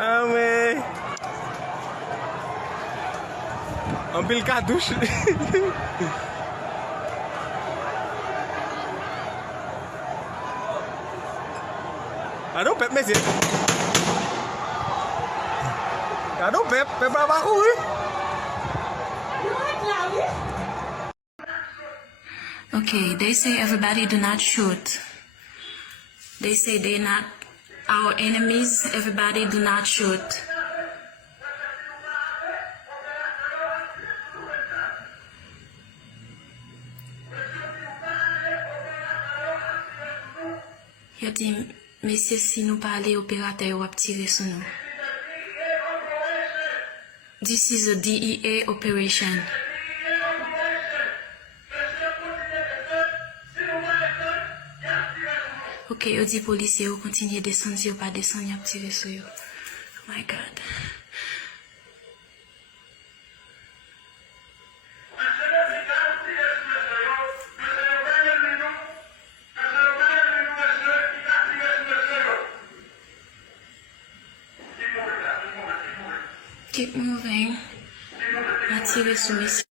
Ah mais ambil kadus. Aduh Pep mes ya. Aduh Pep apa aku Okay, they say everybody do not shoot. They say they're not our enemies. Everybody do not shoot. Yo dit, messieurs, si nous parlons opérateur, ou à tirer sur nous. This is a DEA operation. Ok, yo dit policier, yo continue descendre, si yo pas descendre, yo tirer sur yo. Oh my God. Keep moving. I tirer sur monsieur.